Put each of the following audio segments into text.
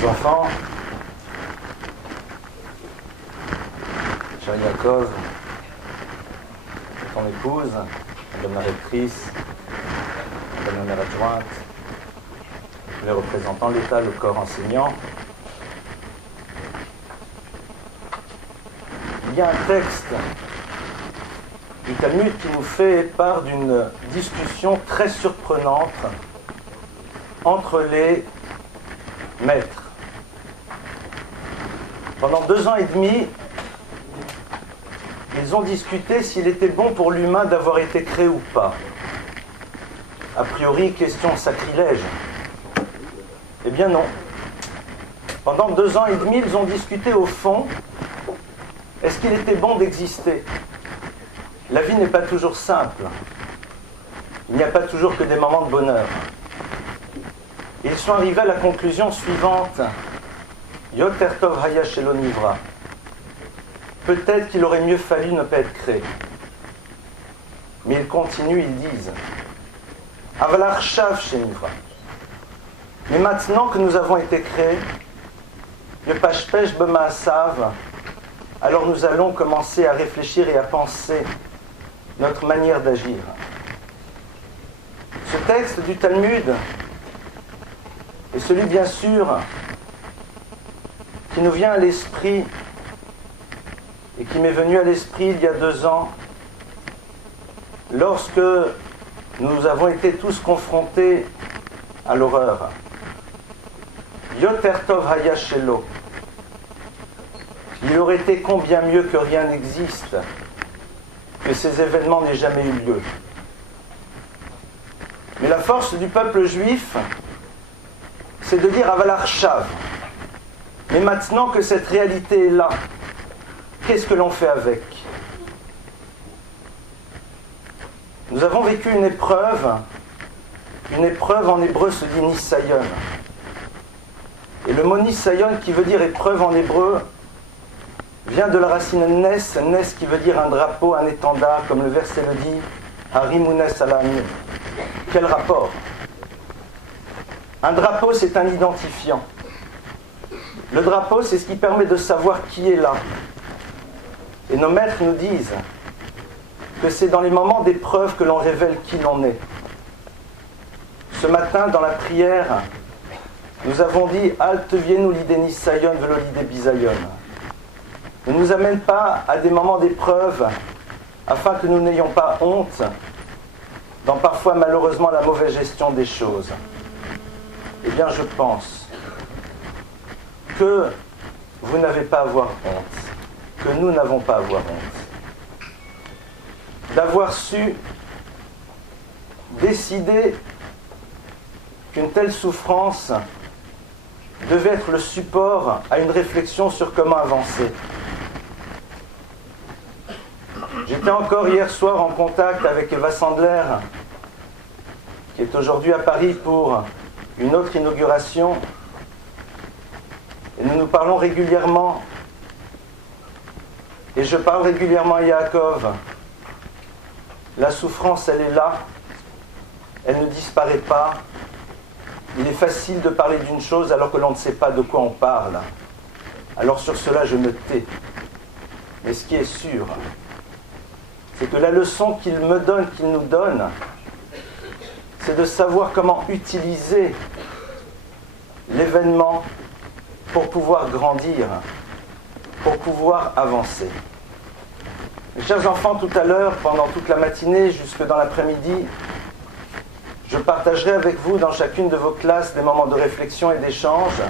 Chers enfants, cher Yaakov, ton épouse, madame la rectrice, madame la mère adjointe, les représentants de l'État, le corps enseignant, il y a un texte du Talmud qui nous fait part d'une discussion très surprenante entre les maîtres. Pendant 2 ans et demi, ils ont discuté s'il était bon pour l'humain d'avoir été créé ou pas. A priori, question sacrilège. Eh bien non. Pendant 2 ans et demi, ils ont discuté au fond, est-ce qu'il était bon d'exister? La vie n'est pas toujours simple. Il n'y a pas toujours que des moments de bonheur. Ils sont arrivés à la conclusion suivante. Yoter tov haya shelo nivra. Peut-être qu'il aurait mieux fallu ne pas être créé. Mais ils continuent, ils disent Aval arshav shenivra. Mais maintenant que nous avons été créés, Yepashpesh b'maasav, alors nous allons commencer à réfléchir et à penser notre manière d'agir. Ce texte du Talmud est celui, bien sûr, qui nous vient à l'esprit et qui m'est venu à l'esprit il y a 2 ans, lorsque nous avons été tous confrontés à l'horreur. Yoter tov haya shelo. Il aurait été combien mieux que rien n'existe, que ces événements n'aient jamais eu lieu. Mais la force du peuple juif, c'est de dire Aval arshav. Mais maintenant que cette réalité est là, qu'est-ce que l'on fait avec? Nous avons vécu une épreuve en hébreu se dit Nisayon. Et le mot Nisayon, qui veut dire épreuve en hébreu, vient de la racine nes qui veut dire un drapeau, un étendard, comme le verset le dit, Harimunes alami. Quel rapport? Un drapeau, c'est un identifiant. Le drapeau, c'est ce qui permet de savoir qui est là. Et nos maîtres nous disent que c'est dans les moments d'épreuve que l'on révèle qui l'on est. Ce matin, dans la prière, nous avons dit Al tevienu l'idée nisayon velo l'idée bisayon. Ne nous amène pas à des moments d'épreuve afin que nous n'ayons pas honte dans parfois malheureusement la mauvaise gestion des choses. Eh bien, je pense que vous n'avez pas à avoir honte, que nous n'avons pas à avoir honte, d'avoir su décider qu'une telle souffrance devait être le support à une réflexion sur comment avancer. J'étais encore hier soir en contact avec Eva Sandler, qui est aujourd'hui à Paris pour une autre inauguration. Et nous parlons régulièrement. Et je parle régulièrement à Yaakov. La souffrance, elle est là. Elle ne disparaît pas. Il est facile de parler d'une chose alors que l'on ne sait pas de quoi on parle. Alors sur cela, je me tais. Mais ce qui est sûr, c'est que la leçon qu'il me donne, qu'il nous donne, c'est de savoir comment utiliser l'événement pour pouvoir grandir, pour pouvoir avancer. Mes chers enfants, tout à l'heure, pendant toute la matinée, jusque dans l'après-midi, je partagerai avec vous dans chacune de vos classes des moments de réflexion et d'échange.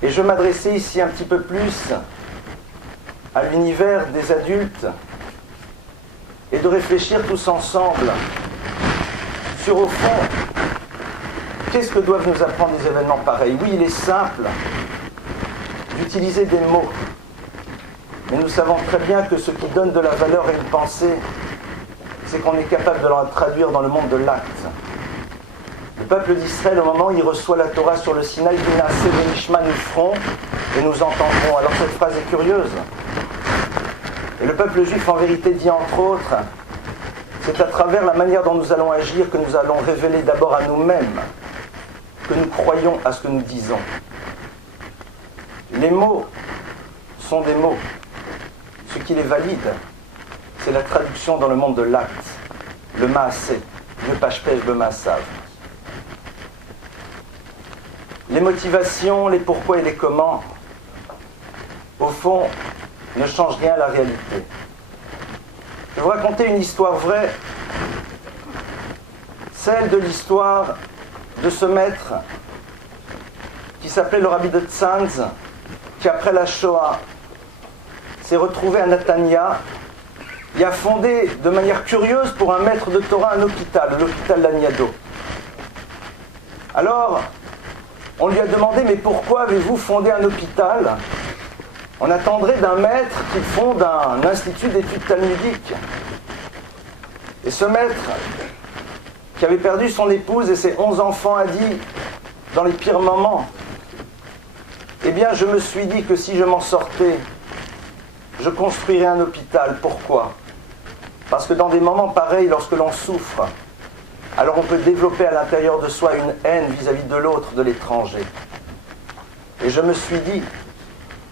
Et je m'adressais ici un petit peu plus à l'univers des adultes et de réfléchir tous ensemble sur, au fond, qu'est-ce que doivent nous apprendre des événements pareils? Oui, il est simple d'utiliser des mots, mais nous savons très bien que ce qui donne de la valeur à une pensée, c'est qu'on est capable de la traduire dans le monde de l'acte. Le peuple d'Israël, au moment où il reçoit la Torah sur le Sinaï, dit « Naaseh v'nishma » nous ferons et nous entendrons. Alors cette phrase est curieuse. Et le peuple juif, en vérité, dit entre autres, c'est à travers la manière dont nous allons agir que nous allons révéler d'abord à nous-mêmes que nous croyons à ce que nous disons. Les mots sont des mots. Ce qui les valide, c'est la traduction dans le monde de l'acte, le maasé, le pashpej, le maasav. Les motivations, les pourquoi et les comment, au fond, ne changent rien à la réalité. Je vais vous raconter une histoire vraie, celle de l'histoire de ce maître qui s'appelait le Rabbi de Tzanz, qui après la Shoah s'est retrouvé à Netanya et a fondé de manière curieuse pour un maître de Torah un hôpital, l'hôpital Laniado. Alors, on lui a demandé, mais pourquoi avez-vous fondé un hôpital? On attendrait d'un maître qu'il fonde un institut d'études talmudiques. Et ce maître, qui avait perdu son épouse et ses 11 enfants, a dit, dans les pires moments, eh bien, je me suis dit que si je m'en sortais, je construirais un hôpital. Pourquoi? Parce que dans des moments pareils, lorsque l'on souffre, alors on peut développer à l'intérieur de soi une haine vis-à-vis de l'autre, de l'étranger. Et je me suis dit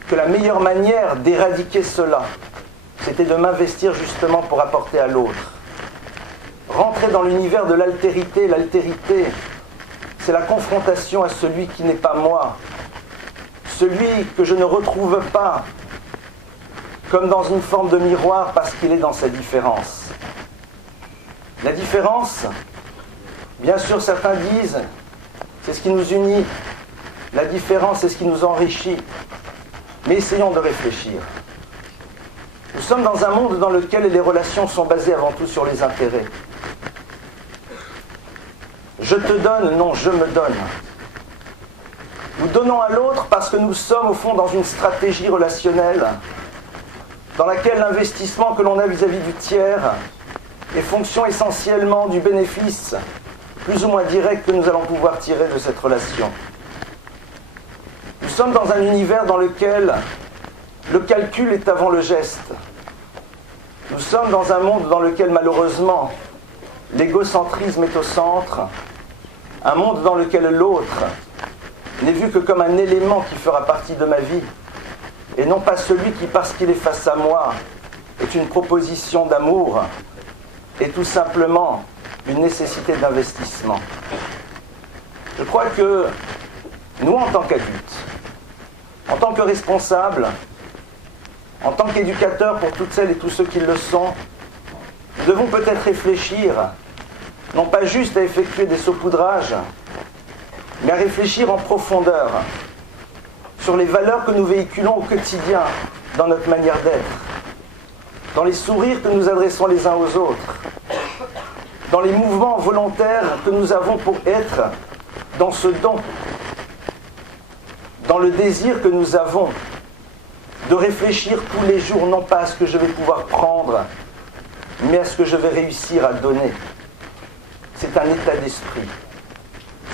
que la meilleure manière d'éradiquer cela, c'était de m'investir justement pour apporter à l'autre. Rentrer dans l'univers de l'altérité. L'altérité, c'est la confrontation à celui qui n'est pas moi, celui que je ne retrouve pas, comme dans une forme de miroir parce qu'il est dans sa différence. La différence, bien sûr certains disent, c'est ce qui nous unit. La différence, c'est ce qui nous enrichit. Mais essayons de réfléchir. Nous sommes dans un monde dans lequel les relations sont basées avant tout sur les intérêts. Je te donne, non, je me donne. Nous donnons à l'autre parce que nous sommes au fond dans une stratégie relationnelle dans laquelle l'investissement que l'on a vis-à-vis du tiers est fonction essentiellement du bénéfice plus ou moins direct que nous allons pouvoir tirer de cette relation. Nous sommes dans un univers dans lequel le calcul est avant le geste. Nous sommes dans un monde dans lequel malheureusement l'égocentrisme est au centre, un monde dans lequel l'autre n'est vu que comme un élément qui fera partie de ma vie, et non pas celui qui, parce qu'il est face à moi, est une proposition d'amour, et tout simplement une nécessité d'investissement. Je crois que nous, en tant qu'adultes, en tant que responsables, en tant qu'éducateurs pour toutes celles et tous ceux qui le sont, nous devons peut-être réfléchir, non pas juste à effectuer des saupoudrages, mais à réfléchir en profondeur sur les valeurs que nous véhiculons au quotidien dans notre manière d'être, dans les sourires que nous adressons les uns aux autres, dans les mouvements volontaires que nous avons pour être dans ce don, dans le désir que nous avons de réfléchir tous les jours, non pas à ce que je vais pouvoir prendre, mais à ce que je vais réussir à donner. C'est un état d'esprit.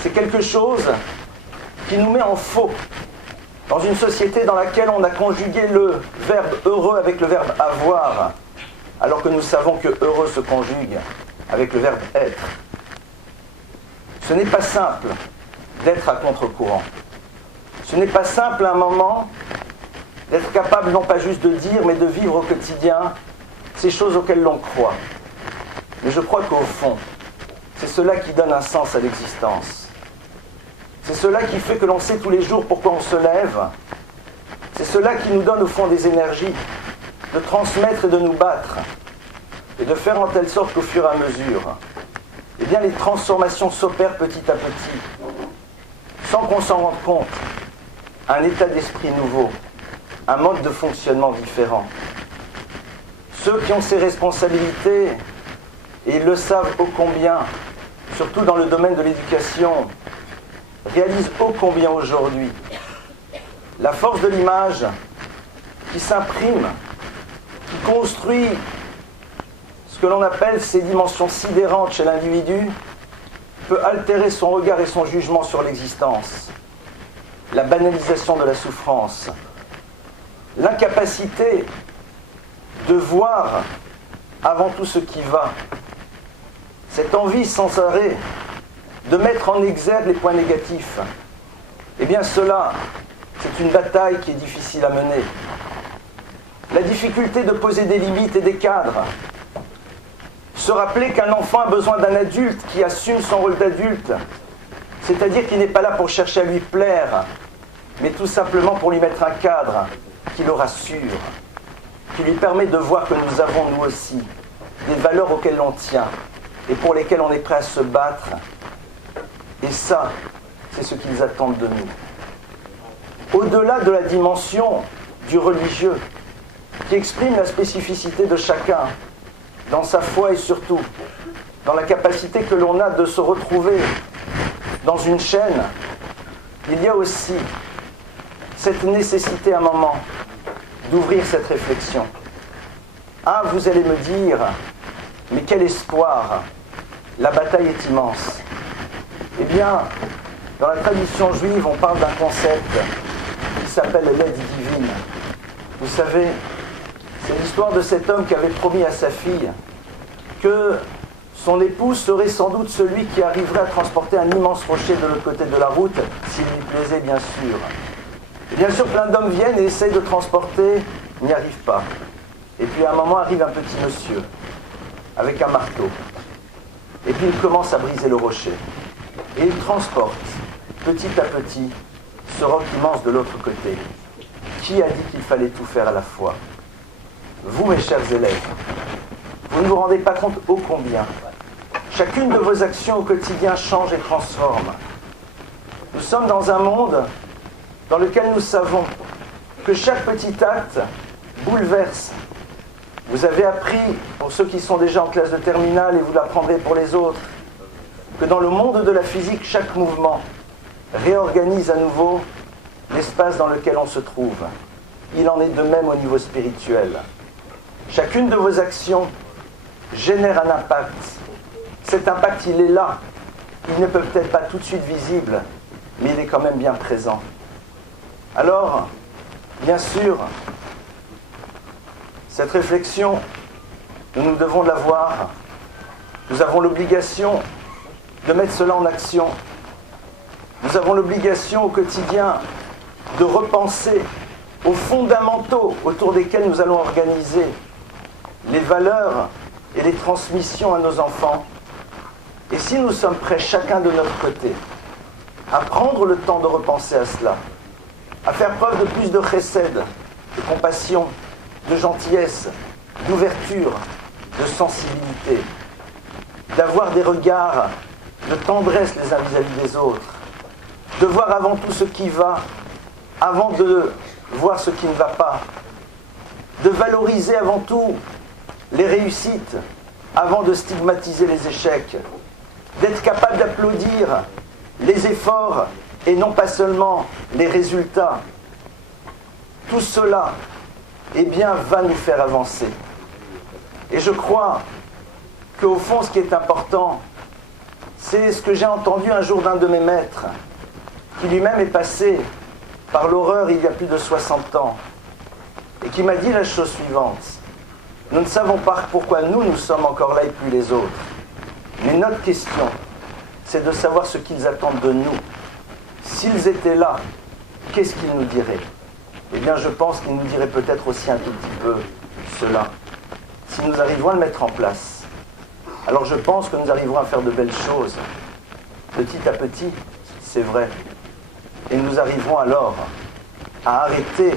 C'est quelque chose qui nous met en faux dans une société dans laquelle on a conjugué le verbe heureux avec le verbe avoir, alors que nous savons que heureux se conjugue avec le verbe être. Ce n'est pas simple d'être à contre-courant. Ce n'est pas simple à un moment d'être capable non pas juste de dire, mais de vivre au quotidien ces choses auxquelles l'on croit. Mais je crois qu'au fond, c'est cela qui donne un sens à l'existence. C'est cela qui fait que l'on sait tous les jours pourquoi on se lève. C'est cela qui nous donne au fond des énergies de transmettre et de nous battre et de faire en telle sorte qu'au fur et à mesure, eh bien, les transformations s'opèrent petit à petit, sans qu'on s'en rende compte. Un état d'esprit nouveau, un mode de fonctionnement différent. Ceux qui ont ces responsabilités, et ils le savent ô combien, surtout dans le domaine de l'éducation, réalisent ô combien aujourd'hui la force de l'image qui s'imprime, qui construit ce que l'on appelle ces dimensions sidérantes chez l'individu, peut altérer son regard et son jugement sur l'existence. La banalisation de la souffrance, l'incapacité de voir avant tout ce qui va, cette envie sans arrêt de mettre en exergue les points négatifs. Eh bien cela, c'est une bataille qui est difficile à mener. La difficulté de poser des limites et des cadres. Se rappeler qu'un enfant a besoin d'un adulte qui assume son rôle d'adulte, c'est-à-dire qu'il n'est pas là pour chercher à lui plaire, mais tout simplement pour lui mettre un cadre qui le rassure, qui lui permet de voir que nous avons nous aussi des valeurs auxquelles on tient et pour lesquelles on est prêt à se battre. Et ça, c'est ce qu'ils attendent de nous. Au-delà de la dimension du religieux, qui exprime la spécificité de chacun, dans sa foi et surtout dans la capacité que l'on a de se retrouver dans une chaîne, il y a aussi cette nécessité à un moment d'ouvrir cette réflexion. Ah, vous allez me dire, mais quel espoir, la bataille est immense. Eh bien, dans la tradition juive, on parle d'un concept qui s'appelle l'aide divine. Vous savez, c'est l'histoire de cet homme qui avait promis à sa fille que son épouse serait sans doute celui qui arriverait à transporter un immense rocher de l'autre côté de la route, s'il lui plaisait bien sûr. Et bien sûr, plein d'hommes viennent et essayent de transporter, n'y arrivent pas. Et puis à un moment arrive un petit monsieur, avec un marteau. Et puis il commence à briser le rocher. Et il transporte, petit à petit, ce roc immense de l'autre côté. Qui a dit qu'il fallait tout faire à la fois ? Vous, mes chers élèves, vous ne vous rendez pas compte ô combien chacune de vos actions au quotidien change et transforme. Nous sommes dans un monde dans lequel nous savons que chaque petit acte bouleverse. Vous avez appris, pour ceux qui sont déjà en classe de terminale, et vous l'apprendrez pour les autres, que dans le monde de la physique, chaque mouvement réorganise à nouveau l'espace dans lequel on se trouve. Il en est de même au niveau spirituel. Chacune de vos actions génère un impact. Cet impact, il est là. Il n'est peut-être pas tout de suite visible, mais il est quand même bien présent. Alors, bien sûr, cette réflexion, nous devons l'avoir. Nous avons l'obligation de mettre cela en action. Nous avons l'obligation au quotidien de repenser aux fondamentaux autour desquels nous allons organiser les valeurs et les transmissions à nos enfants. Et si nous sommes prêts, chacun de notre côté, à prendre le temps de repenser à cela, à faire preuve de plus de chesed, de compassion, de gentillesse, d'ouverture, de sensibilité, d'avoir des regards de tendresse les uns vis-à-vis des autres, de voir avant tout ce qui va, avant de voir ce qui ne va pas, de valoriser avant tout les réussites, avant de stigmatiser les échecs, d'être capable d'applaudir les efforts et non pas seulement les résultats. Tout cela, eh bien, va nous faire avancer. Et je crois qu'au fond, ce qui est important, c'est ce que j'ai entendu un jour d'un de mes maîtres, qui lui-même est passé par l'horreur il y a plus de 60 ans, et qui m'a dit la chose suivante. Nous ne savons pas pourquoi nous sommes encore là et plus les autres. Mais notre question, c'est de savoir ce qu'ils attendent de nous. S'ils étaient là, qu'est-ce qu'ils nous diraient ? Eh bien, je pense qu'ils nous diraient peut-être aussi un tout petit peu cela. Si nous arrivons à le mettre en place, alors je pense que nous arriverons à faire de belles choses. Petit à petit, c'est vrai. Et nous arriverons alors à arrêter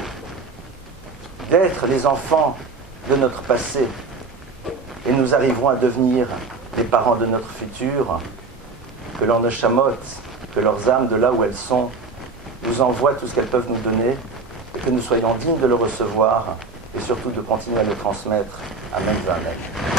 d'être les enfants de notre passé. Et nous arriverons à devenir les parents de notre futur, que l'on ne chamotte, que leurs âmes, de là où elles sont, nous envoient tout ce qu'elles peuvent nous donner, et que nous soyons dignes de le recevoir, et surtout de continuer à le transmettre. Amen, amen.